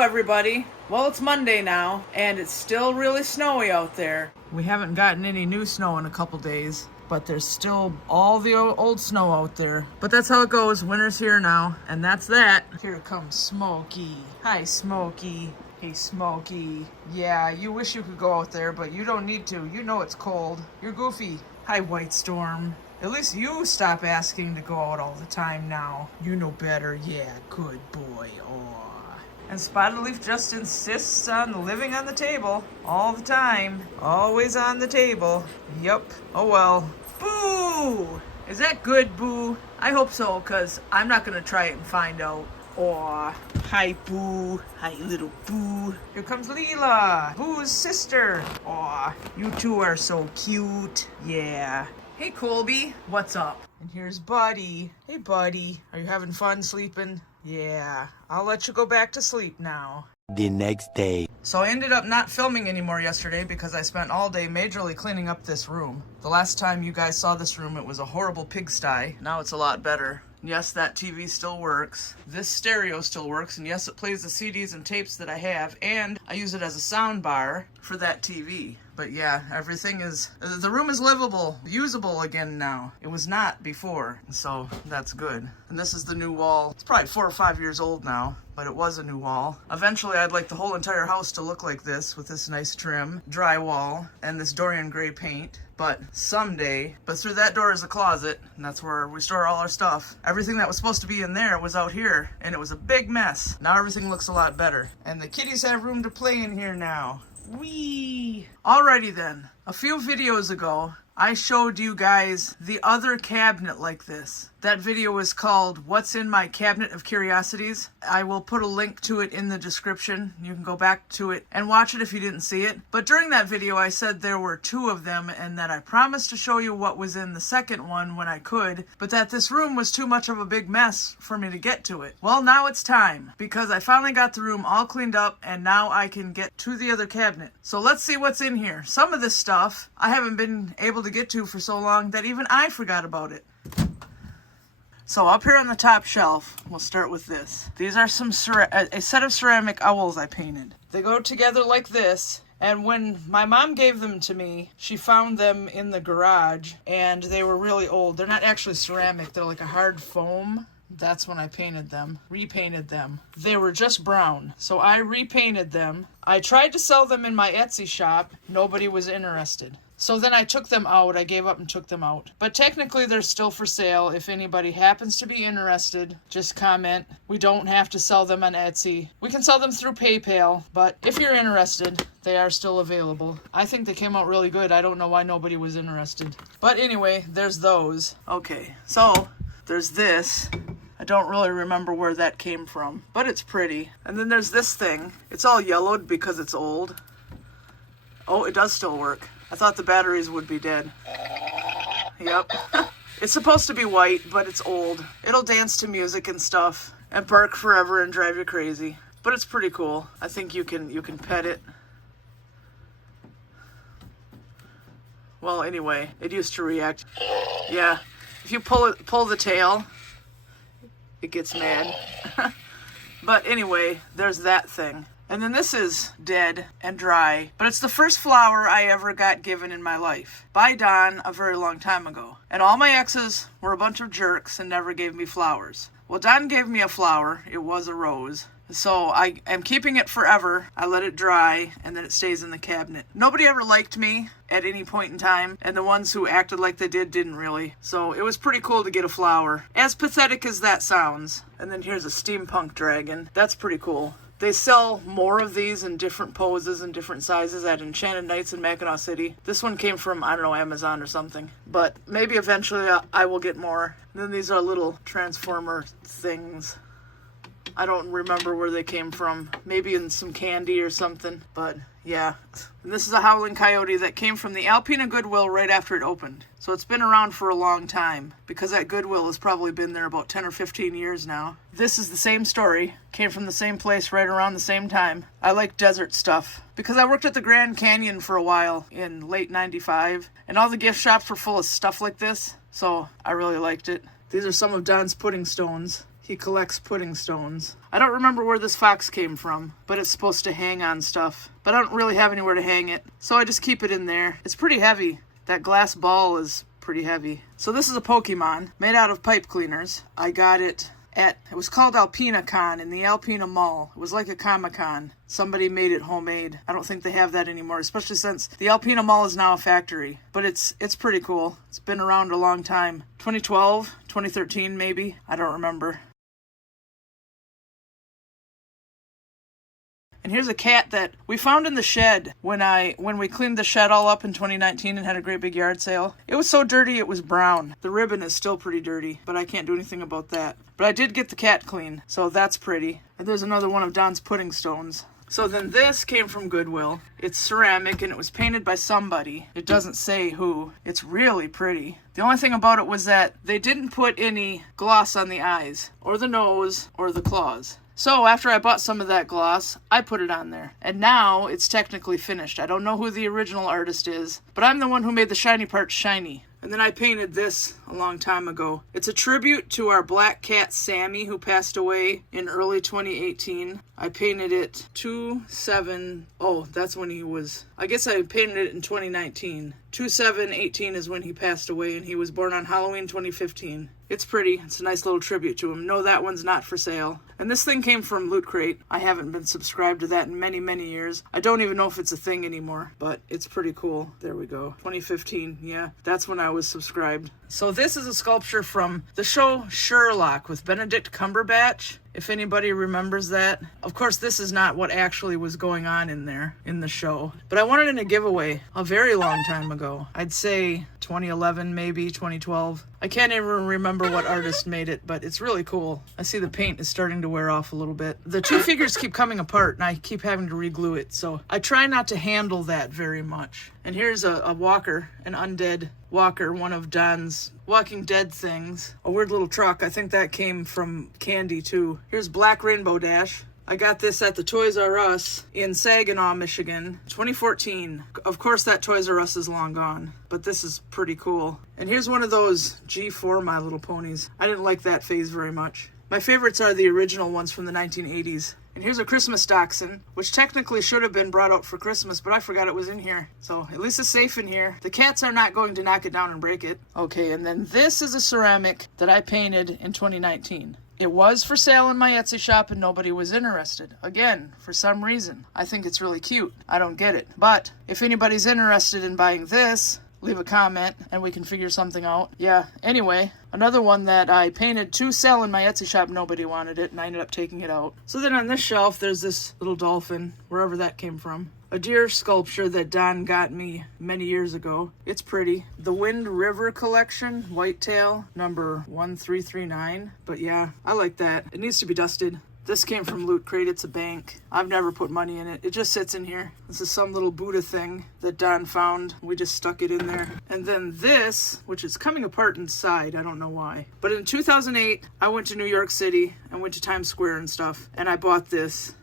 Hello everybody. Well, it's Monday now, and it's still really snowy out there. We haven't gotten any new snow in a couple days, but there's still all the old snow out there. But that's how it goes. Winter's here now, and that's that. Here comes Smokey. Hi, Smokey. Hey, Smokey. Yeah, you wish you could go out there, but you don't need to. You know it's cold. You're goofy. Hi, White Storm. At least you stop asking to go out all the time now. You know better. Yeah, good boy. Aw. And Spotted Leaf just insists on living on the table all the time. Always on the table. Yup. Oh well. Boo! Is that good, Boo? I hope so, because I'm not going to try it and find out. Aw. Hi, Boo. Hi, little Boo. Here comes Leela, Boo's sister. Aw. You two are so cute. Yeah. Hey, Colby. What's up? And here's Buddy. Hey, Buddy. Are you having fun sleeping? Yeah, I'll let you go back to sleep now. The next day. So I ended up not filming anymore yesterday because I spent all day majorly cleaning up this room. The last time you guys saw this room, it was a horrible pigsty. Now it's a lot better. Yes, that TV still works. This stereo still works, and yes, it plays the CDs and tapes that I have, and I use it as a sound bar for that TV. But yeah, everything is, the room is livable, usable again now. It was not before, so that's good. And this is the new wall. It's probably 4 or 5 years old now, but it was a new wall. Eventually, I'd like the whole entire house to look like this, with this nice trim, drywall, and this Dorian gray paint. But someday, but through that door is the closet, and that's where we store all our stuff. Everything that was supposed to be in there was out here, and it was a big mess. Now everything looks a lot better. And the kitties have room to play in here now. Whee! Alrighty then. A few videos ago, I showed you guys the other cabinet like this. That video is called What's in My Cabinet of Curiosities. I will put a link to it in the description. You can go back to it and watch it if you didn't see it. But during that video, I said there were 2 of them and that I promised to show you what was in the second one when I could, but that this room was too much of a big mess for me to get to it. Well, now it's time, because I finally got the room all cleaned up and now I can get to the other cabinet. So let's see what's in here. Some of this stuff I haven't been able to get to for so long that even I forgot about it. So up here on the top shelf, we'll start with this. These are a set of ceramic owls I painted. They go together like this, and when my mom gave them to me, she found them in the garage, and they were really old. They're not actually ceramic, they're like a hard foam. That's when I painted them, repainted them. They were just brown, so I repainted them. I tried to sell them in my Etsy shop. Nobody was interested. So then I took them out. I gave up and took them out. But technically they're still for sale. If anybody happens to be interested, just comment. We don't have to sell them on Etsy. We can sell them through PayPal, but if you're interested, they are still available. I think they came out really good. I don't know why nobody was interested. But anyway, there's those. Okay, so there's this. I don't really remember where that came from, but it's pretty. And then there's this thing. It's all yellowed because it's old. Oh, it does still work. I thought the batteries would be dead. Yep. It's supposed to be white, but it's old. It'll dance to music and stuff and bark forever and drive you crazy. But it's pretty cool. I think you can pet it. Well, anyway, it used to react. Yeah. If you pull the tail, it gets mad. But anyway, there's that thing. And then this is dead and dry, but it's the first flower I ever got given in my life by Don a very long time ago. And all my exes were a bunch of jerks and never gave me flowers. Well, Don gave me a flower. It was a rose. So I am keeping it forever. I let it dry, and then it stays in the cabinet. Nobody ever liked me at any point in time, and the ones who acted like they didn't really. So it was pretty cool to get a flower. As pathetic as that sounds. And then here's a steampunk dragon. That's pretty cool. They sell more of these in different poses and different sizes at Enchanted Nights in Mackinac City. This one came from, I don't know, Amazon or something. But maybe eventually I will get more. And then these are little transformer things. I don't remember where they came from. Maybe in some candy or something. But yeah. And this is a howling coyote that came from the Alpena Goodwill right after it opened. So it's been around for a long time, because that Goodwill has probably been there about 10 or 15 years now. This is the same story. Came from the same place right around the same time. I like desert stuff because I worked at the Grand Canyon for a while in late 95, and all the gift shops were full of stuff like this. So I really liked it. These are some of Don's pudding stones. He collects pudding stones. I don't remember where this fox came from, but it's supposed to hang on stuff. But I don't really have anywhere to hang it, so I just keep it in there. It's pretty heavy. That glass ball is pretty heavy. So this is a Pokemon made out of pipe cleaners. I got it it was called Alpina Con in the Alpina Mall. It was like a Comic-Con. Somebody made it homemade. I don't think they have that anymore, especially since the Alpina Mall is now a factory. But it's pretty cool. It's been around a long time. 2012, 2013 maybe. I don't remember. And here's a cat that we found in the shed when we cleaned the shed all up in 2019 and had a great big yard sale. It was so dirty it was brown. The ribbon is still pretty dirty, but I can't do anything about that. But I did get the cat clean, so that's pretty. And there's another one of Don's pudding stones. So then this came from Goodwill. It's ceramic and it was painted by somebody. It doesn't say who. It's really pretty. The only thing about it was that they didn't put any gloss on the eyes, or the nose, or the claws. So after I bought some of that gloss, I put it on there. And now it's technically finished. I don't know who the original artist is, but I'm the one who made the shiny part shiny. And then I painted this a long time ago. It's a tribute to our black cat Sammy, who passed away in early 2018. I painted it 2/7. Oh, that's when he was. I guess I painted it in 2019. 2/7/18 is when he passed away, and he was born on Halloween 2015. It's pretty. It's a nice little tribute to him. No, that one's not for sale. And this thing came from Loot Crate. I haven't been subscribed to that in many, many years. I don't even know if it's a thing anymore, but it's pretty cool. There we go. 2015. Yeah, that's when I was subscribed. So this is a sculpture from the show Sherlock with Benedict Cumberbatch, if anybody remembers that. Of course, this is not what actually was going on in there, in the show. But I won it in a giveaway a very long time ago. I'd say 2011, maybe 2012. I can't even remember what artist made it, but it's really cool. I see the paint is starting to wear off a little bit. The two figures keep coming apart, and I keep having to re-glue it, so I try not to handle that very much. And here's a walker, an undead walker, one of Don's Walking Dead things. A weird little truck. I think that came from Candy, too. Here's Black Rainbow Dash. I got this at the Toys R Us in Saginaw, Michigan, 2014. Of course, that Toys R Us is long gone, but this is pretty cool. And here's one of those G4 My Little Ponies. I didn't like that phase very much. My favorites are the original ones from the 1980s. And here's a Christmas dachshund, which technically should have been brought out for Christmas, but I forgot it was in here. So at least it's safe in here. The cats are not going to knock it down and break it. Okay, and then this is a ceramic that I painted in 2019. It was for sale in my Etsy shop and nobody was interested. Again, for some reason. I think it's really cute. I don't get it. But if anybody's interested in buying this, leave a comment and we can figure something out. Yeah, anyway, another one that I painted to sell in my Etsy shop, nobody wanted it, and I ended up taking it out. So then on this shelf, there's this little dolphin, wherever that came from. A deer sculpture that Don got me many years ago. It's pretty. The Wind River Collection, Whitetail, number 1339. But yeah, I like that. It needs to be dusted. This came from Loot Crate. It's a bank. I've never put money in it. It just sits in here. This is some little Buddha thing that Don found. We just stuck it in there. And then this, which is coming apart inside. I don't know why. But in 2008, I went to New York City and went to Times Square and stuff. And I bought this.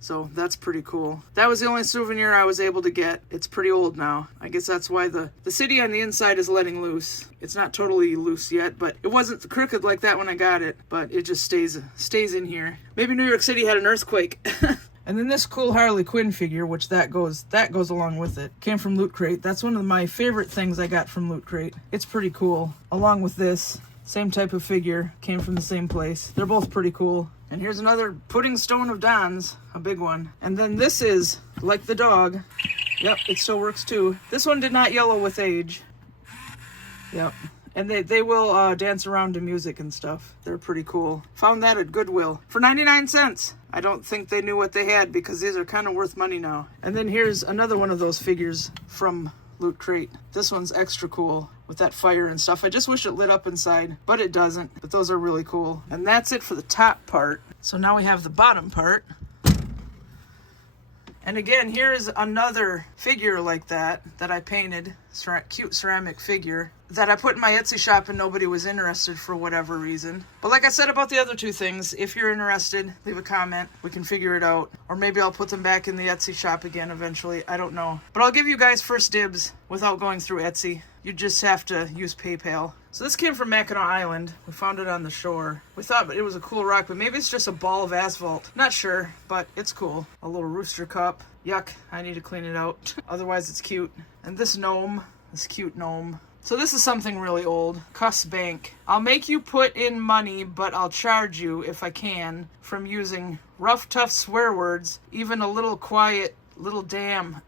So that's pretty cool. That was the only souvenir I was able to get. It's pretty old now. I guess that's why the city on the inside is letting loose. It's not totally loose yet, but it wasn't crooked like that when I got it. But it just stays in here. Maybe New York City had an earthquake. And then this cool Harley Quinn figure, which that goes along with it, came from Loot Crate. That's one of my favorite things I got from Loot Crate. It's pretty cool. Along with this, same type of figure, came from the same place. They're both pretty cool. And here's another pudding stone of Don's, a big one. And then this is, like the dog, yep, it still works too. This one did not yellow with age. Yep. And they will dance around to music and stuff. They're pretty cool. Found that at Goodwill for 99 cents. I don't think they knew what they had because these are kind of worth money now. And then here's another one of those figures from Loot Crate. This one's extra cool with that fire and stuff. I just wish it lit up inside, but it doesn't. But those are really cool. And that's it for the top part. So now we have the bottom part. And again, here is another figure like that I painted, cute ceramic figure, that I put in my Etsy shop and nobody was interested for whatever reason. But like I said about the other two things, if you're interested, leave a comment. We can figure it out. Or maybe I'll put them back in the Etsy shop again eventually. I don't know. But I'll give you guys first dibs without going through Etsy. You just have to use PayPal. So this came from Mackinac Island. We found it on the shore. We thought it was a cool rock, but maybe it's just a ball of asphalt. Not sure, but it's cool. A little rooster cup. Yuck, I need to clean it out. Otherwise it's cute. And this gnome, this cute gnome. So this is something really old. Cuss Bank. I'll make you put in money, but I'll charge you, if I can, from using rough, tough swear words, even a little quiet, little damn.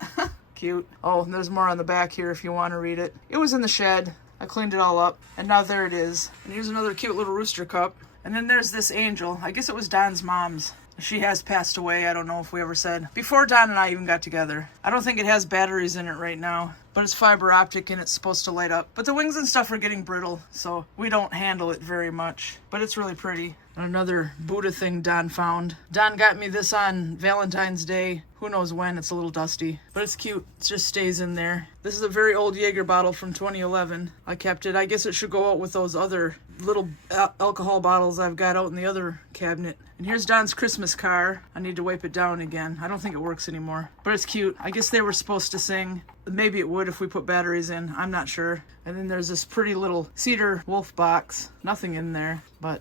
Cute. Oh, and there's more on the back here if you want to read it. It was in the shed. I cleaned it all up, and now there it is. And here's another cute little rooster cup. And then there's this angel. I guess it was Don's mom's. She has passed away. I don't know if we ever said. Before Don and I even got together. I don't think it has batteries in it right now, but it's fiber optic and it's supposed to light up. But the wings and stuff are getting brittle, so we don't handle it very much. But it's really pretty. And another Buddha thing Don found. Don got me this on Valentine's Day. Who knows when? It's a little dusty, but it's cute. It just stays in there. This is a very old Jaeger bottle from 2011. I kept it. I guess it should go out with those other little alcohol bottles I've got out in the other cabinet. And here's Don's Christmas car. I need to wipe it down again. I don't think it works anymore, but it's cute. I guess they were supposed to sing. Maybe it would if we put batteries in. I'm not sure. And then there's this pretty little cedar wolf box. Nothing in there, but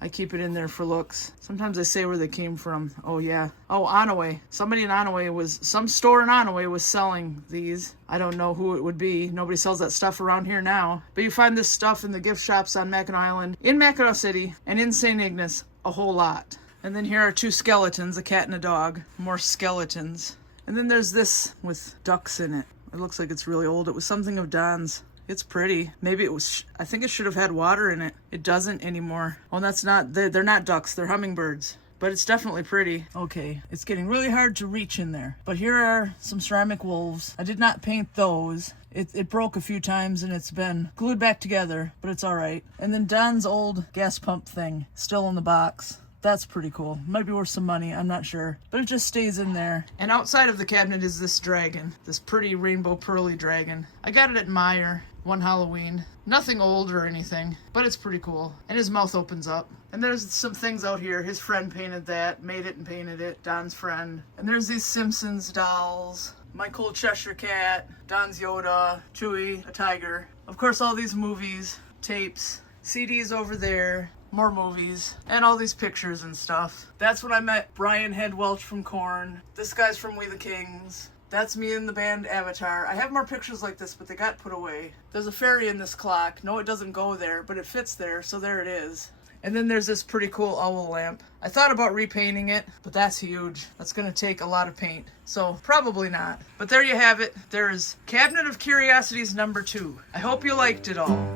I keep it in there for looks. Sometimes I say where they came from. Oh yeah. Oh, Onaway. Somebody in Onaway some store in Onaway was selling these. I don't know who it would be. Nobody sells that stuff around here now. But you find this stuff in the gift shops on Mackinac Island, in Mackinac City, and in St. Ignace, a whole lot. And then here are two skeletons, a cat and a dog. More skeletons. And then there's this with ducks in it. It looks like it's really old. It was something of Don's. It's pretty. Maybe it was, I think it should have had water in it. It doesn't anymore. Well, that's not, they're not ducks, they're hummingbirds. But it's definitely pretty. Okay, it's getting really hard to reach in there. But here are some ceramic wolves. I did not paint those. It broke a few times and it's been glued back together, but it's all right. And then Don's old gas pump thing, still in the box. That's pretty cool. Might be worth some money, I'm not sure. But it just stays in there. And outside of the cabinet is this dragon. This pretty rainbow pearly dragon. I got it at Meijer one Halloween. Nothing old or anything, but it's pretty cool. And his mouth opens up. And there's some things out here. His friend painted that, made it and painted it. Don's friend. And there's these Simpsons dolls. My cool Cheshire Cat, Don's Yoda, Chewie, a tiger. Of course, all these movies, tapes, CDs over there. More movies, and all these pictures and stuff. That's when I met Brian Head Welch from Korn. This guy's from We the Kings. That's me in the band Avatar. I have more pictures like this, but they got put away. There's a fairy in this clock. No, it doesn't go there, but it fits there, so there it is. And then there's this pretty cool owl lamp. I thought about repainting it, but that's huge. That's gonna take a lot of paint, so probably not. But there you have it. There's Cabinet of Curiosities number 2. I hope you liked it all.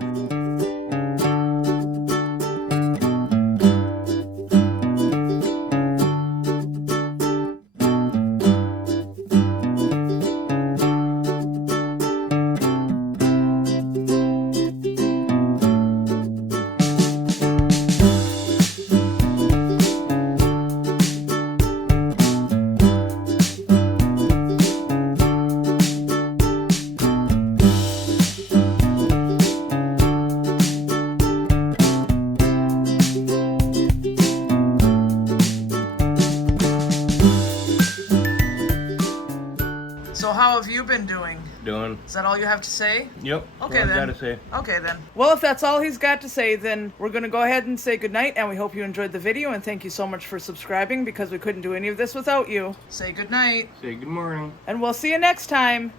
So how have you been doing? Is that all you have to say? Yep. Okay then. Gotta say. Okay then. Well, if that's all he's got to say, then we're going to go ahead and say goodnight, and we hope you enjoyed the video, and thank you so much for subscribing, because we couldn't do any of this without you. Say goodnight. Say good morning. And we'll see you next time.